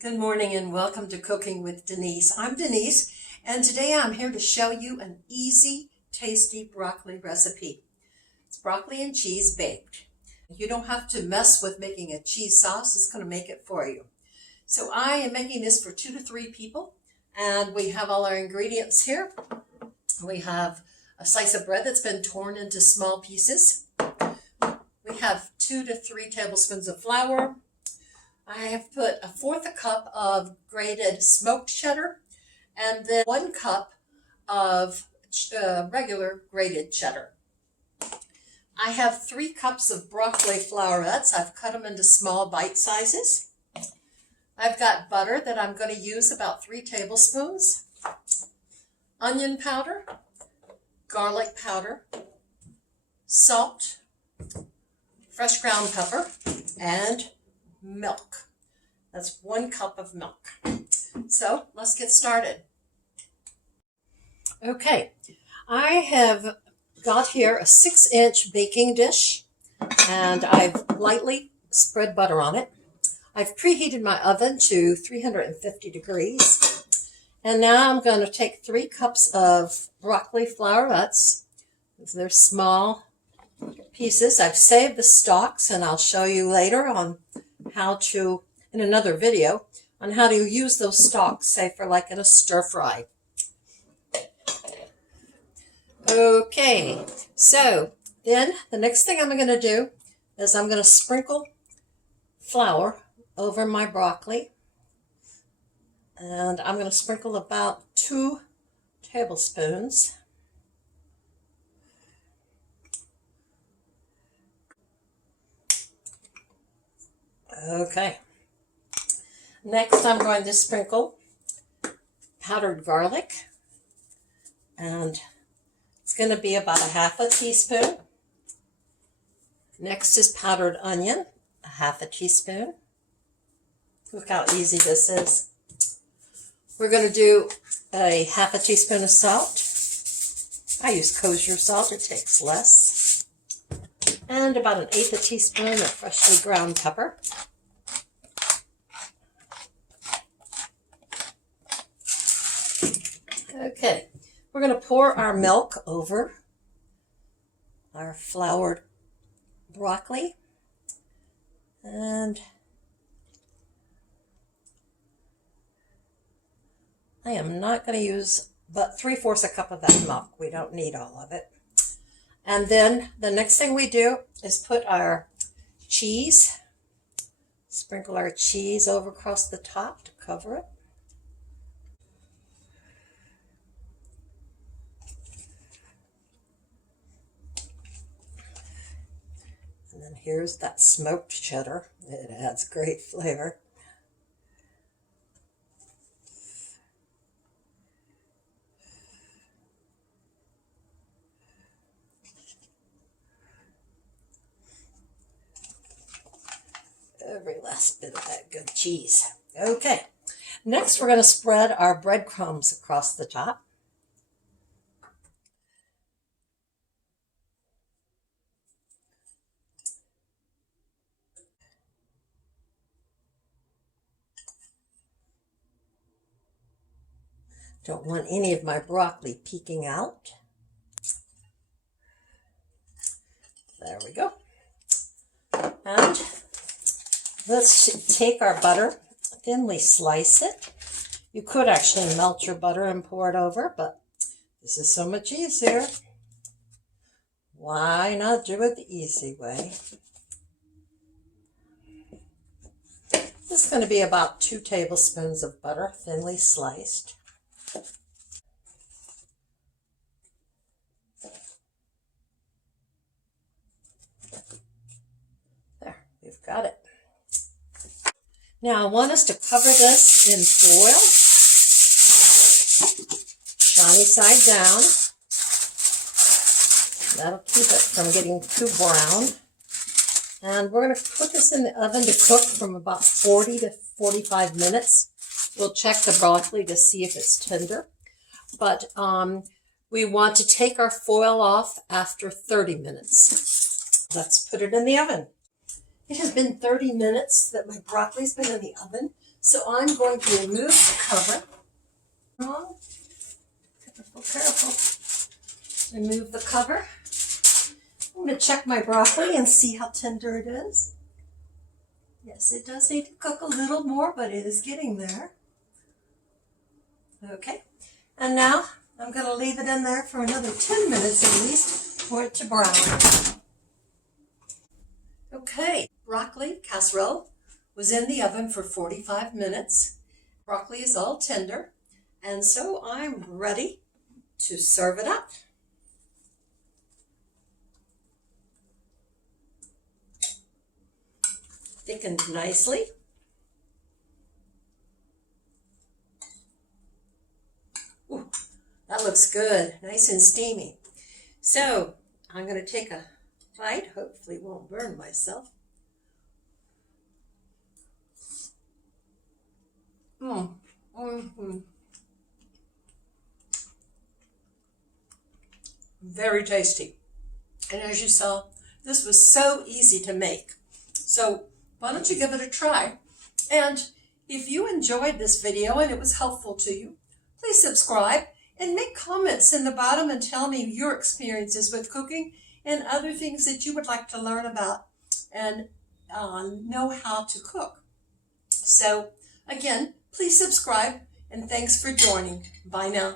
Good morning and welcome to Cooking with Denise. I'm Denise, and today I'm here to show you an easy, tasty broccoli recipe. It's broccoli and cheese baked. You don't have to mess with making a cheese sauce. It's going to make it for you. So I am making this for 2 to 3 people, and we have all our ingredients here. We have a slice of bread that's been torn into small pieces. We have 2 to 3 tablespoons of flour. I have put 1/4 cup of grated smoked cheddar and then 1 cup of regular grated cheddar. I have 3 cups of broccoli flowerets. I've cut them into small bite sizes. I've got butter that I'm going to use about 3 tablespoons, onion powder, garlic powder, salt, fresh ground pepper, and milk. That's 1 cup of milk. So let's get started. Okay, I have got here a 6-inch baking dish, and I've lightly spread butter on it. I've preheated my oven to 350 degrees, and now I'm going to take 3 cups of broccoli flowerets. They're small pieces. I've saved the stalks, and I'll show you later on how to, in another video, on how to use those stalks, say for like in a stir fry. Okay, so then the next thing I'm going to do is I'm going to sprinkle flour over my broccoli, and I'm going to sprinkle about 2 tablespoons. Okay, next I'm going to sprinkle powdered garlic, and it's going to be about 1/2 teaspoon. Next is powdered onion, 1/2 teaspoon. Look how easy this is. We're going to do 1/2 teaspoon of salt. I use kosher salt, it takes less. And about 1/8 teaspoon of freshly ground pepper. Okay, we're going to pour our milk over our floured broccoli, and I am not going to use but 3/4 cup of that milk. We don't need all of it. And then the next thing we do is put our cheese, sprinkle our cheese over across the top to cover it. And then here's that smoked cheddar. It adds great flavor. Every last bit of that good cheese. Okay, next we're going to spread our breadcrumbs across the top. Don't want any of my broccoli peeking out. There we go. And let's take our butter, thinly slice it. You could actually melt your butter and pour it over, but this is so much easier. Why not do it the easy way? This is going to be about 2 tablespoons of butter, thinly sliced. There, we've got it. Now I want us to cover this in foil, sunny side down. That'll keep it from getting too brown. And we're going to put this in the oven to cook from about 40 to 45 minutes. We'll check the broccoli to see if it's tender. But we want to take our foil off after 30 minutes. Let's put it in the oven. It has been 30 minutes that my broccoli's been in the oven. So I'm going to remove the cover. Oh, careful, careful. Remove the cover. I'm going to check my broccoli and see how tender it is. Yes, it does need to cook a little more, but it is getting there. Okay, and now I'm going to leave it in there for another 10 minutes at least for it to brown. Okay, broccoli casserole was in the oven for 45 minutes. Broccoli is all tender, and so I'm ready to serve it up. Thickened nicely. Ooh, that looks good, nice and steamy. So I'm going to take a bite, hopefully won't burn myself. Very tasty. And as you saw, this was so easy to make. So why don't you give it a try? And if you enjoyed this video and it was helpful to you, please subscribe and make comments in the bottom and tell me your experiences with cooking and other things that you would like to learn about and know how to cook. So again, please subscribe and thanks for joining. Bye now.